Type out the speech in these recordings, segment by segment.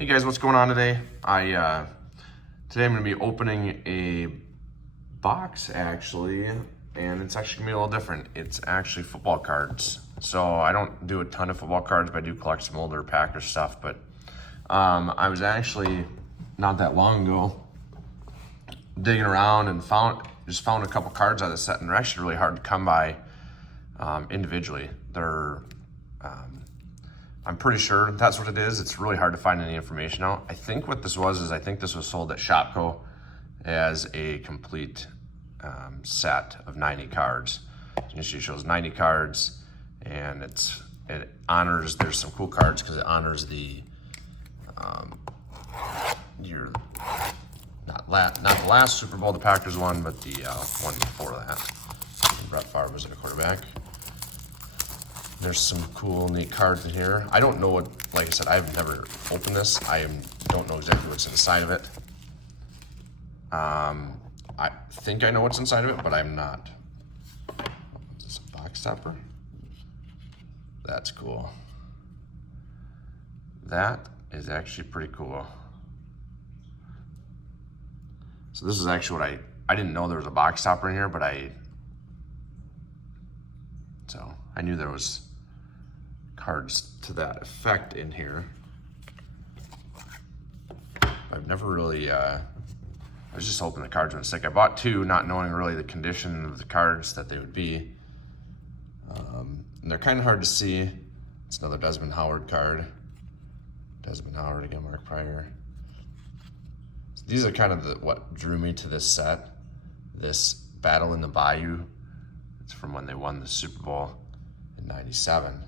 Hey guys, what's going on today? Today I'm going to be opening a box actually, and it's actually going to be a little different. It's actually football cards. So I don't do a ton of football cards, but I do collect some older Packers stuff. But I was actually not that long ago digging around and found a couple cards out of the set, and they're actually really hard to come by individually. They're I'm pretty sure that's what it is. It's really hard to find any information out. I think what this was is I think this was sold at Shopko as a complete set of 90 cards. It shows 90 cards, and it honors. There's some cool cards because it honors the not the last Super Bowl the Packers won, but the one before that. Brett Favre was their quarterback. There's some cool, neat cards in here. I don't know what, like I said, I've never opened this. Don't know exactly what's inside of it. I think I know what's inside of it, but I'm not. Is this a box topper? That's cool. That is actually pretty cool. So this is actually what I didn't know there was a box topper in here, but I knew there was cards to that effect in here. I've never really, I was just hoping the cards would stick. I bought two, not knowing really the condition of the cards that they would be. And they're kind of hard to see. It's another Desmond Howard card. Desmond Howard again, Mark Pryor. So these are kind of what drew me to this set. This Battle in the Bayou. It's from when they won the Super Bowl in '97.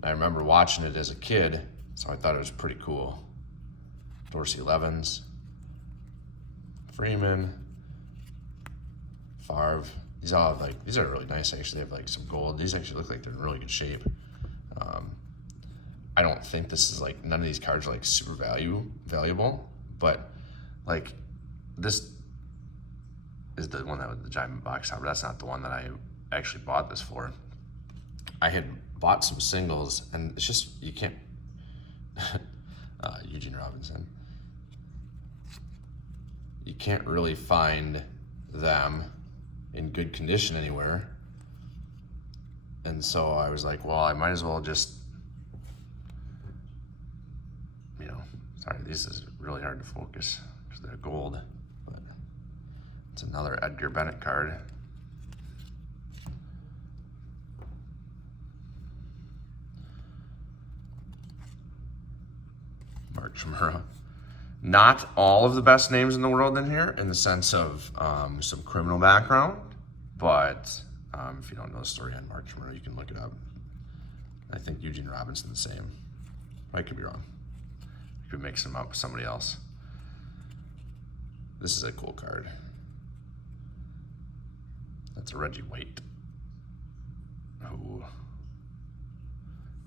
I remember watching it as a kid, so I thought it was pretty cool. Dorsey Levens, Freeman, Favre. These are really nice actually. They have like some gold. These actually look like they're in really good shape. I don't think this is like, none of these cards are like super valuable, but like this is the one that was the giant box topper. That's not the one that I actually bought this for. I had bought some singles, and it's just, you can't, Eugene Robinson. You can't really find them in good condition anywhere. And so I was like, well, I might as well just, sorry, this is really hard to focus because they're gold, but it's another Edgar Bennett card. Mark Chmura. Not all of the best names in the world in here, in the sense of some criminal background, but if you don't know the story on Mark Chmura, you can look it up. I think Eugene Robinson the same. I could be wrong. You could mix them up with somebody else. This is a cool card. That's a Reggie White, who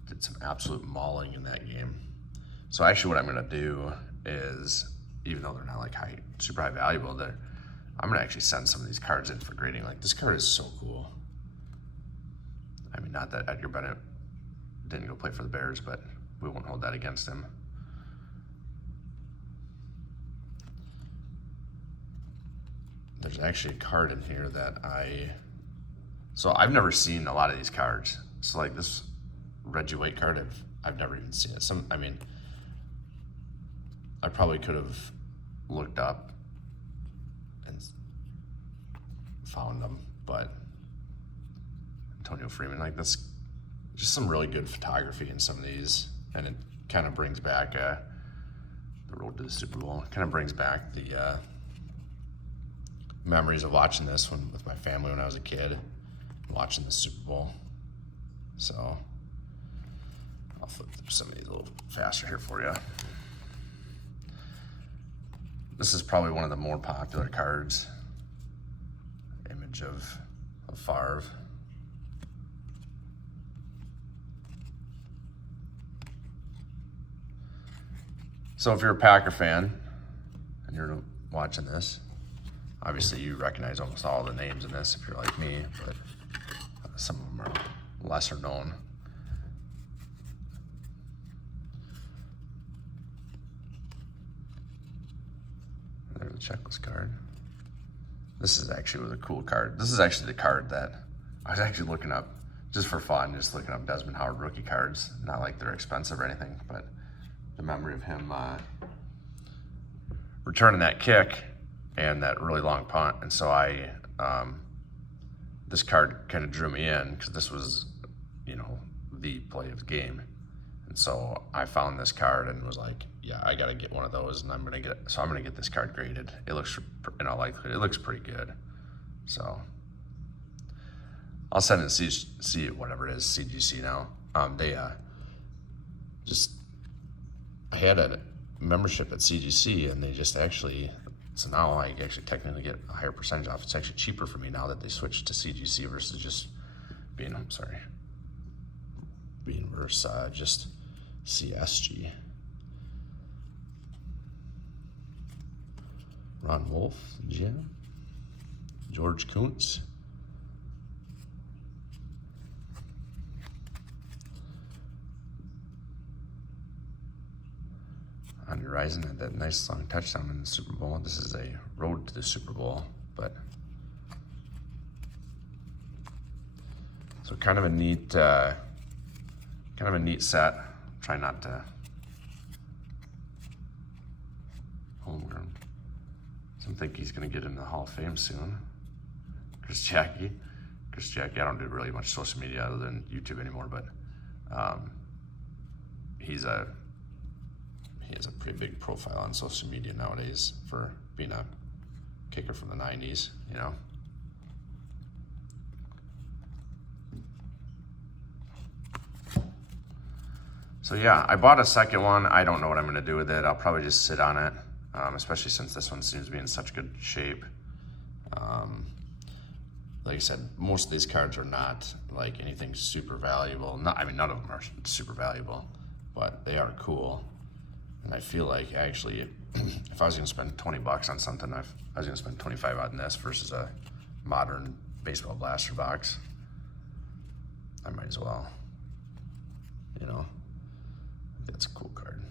did some absolute mauling in that game. So actually what I'm gonna do is, even though they're not like super high valuable, I'm gonna actually send some of these cards in for grading. Like, this card is so cool. I mean, not that Edgar Bennett didn't go play for the Bears, but we won't hold that against him. There's actually a card in here that so I've never seen a lot of these cards. So like this Reggie White card, I've never even seen it. I probably could have looked up and found them, but Antonio Freeman, like, that's just some really good photography in some of these, and it kind of brings back the road to the Super Bowl. It kind of brings back the memories of watching this with my family when I was a kid, watching the Super Bowl. So I'll flip through some of these a little faster here for you. This is probably one of the more popular cards. Image of Favre. So if you're a Packer fan and you're watching this, obviously you recognize almost all the names in this if you're like me, but some of them are lesser known. checklist card. This is actually a cool card. This is actually the card that I was actually looking up just for fun, just looking up Desmond Howard rookie cards. Not like they're expensive or anything, but the memory of him returning that kick and that really long punt. And so this card kind of drew me in because this was, the play of the game. And so I found this card and was like, yeah, I got to get one of those, and I'm going to get this card graded. It looks, in all likelihood, it looks pretty good. So I'll send it to see whatever it is, CGC now. I had a membership at CGC, and they just so now I actually technically get a higher percentage off. It's actually cheaper for me now that they switched to CGC versus just just CSG. Ron Wolf, Jim, George Kuntz. On your Horizon had that nice long touchdown in the Super Bowl. This is a road to the Super Bowl, but so kind of a neat set. Try not to homegrown. Some think he's going to get into the Hall of Fame soon. Chris Jackie. I don't do really much social media other than YouTube anymore, but he has a pretty big profile on social media nowadays for being a kicker from the 90s, So yeah, I bought a second one. I don't know what I'm going to do with it. I'll probably just sit on it, especially since this one seems to be in such good shape. Like I said, most of these cards are not like anything super valuable. None of them are super valuable, but they are cool. And I feel like actually, if I was going to spend $20 on something, I was going to spend $25 on this versus a modern baseball blaster box. I might as well, That's a cool card.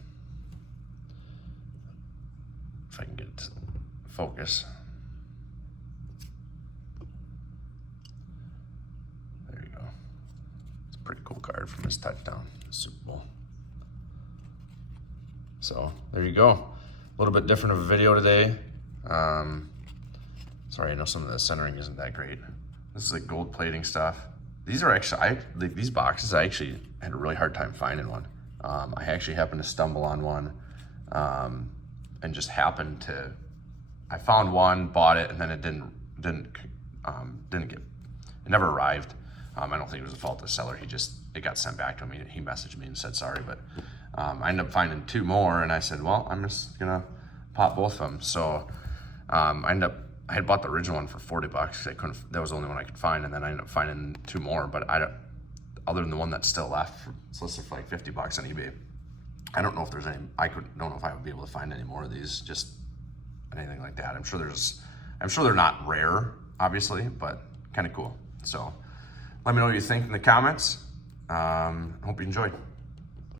If I can get it to focus. There you go. It's a pretty cool card from his touchdown, Super Bowl. So there you go. A little bit different of a video today. Sorry, I know some of the centering isn't that great. This is like gold plating stuff. These are actually, these boxes, I actually had a really hard time finding one. I actually happened to stumble on one and just happened to, I found one, bought it, and then it didn't get, it never arrived. I don't think it was the fault of the seller. It got sent back to him. He messaged me and said sorry, but I ended up finding two more, and I said, well, I'm just gonna pop both of them. So I had bought the original one for $40. That was the only one I could find, and then I ended up finding two more, but other than the one that's still left, it's listed for like $50 on eBay. I don't know if there's any, don't know if I would be able to find any more of these, just anything like that. I'm sure they're not rare, obviously, but kind of cool. So let me know what you think in the comments. Hope you enjoyed.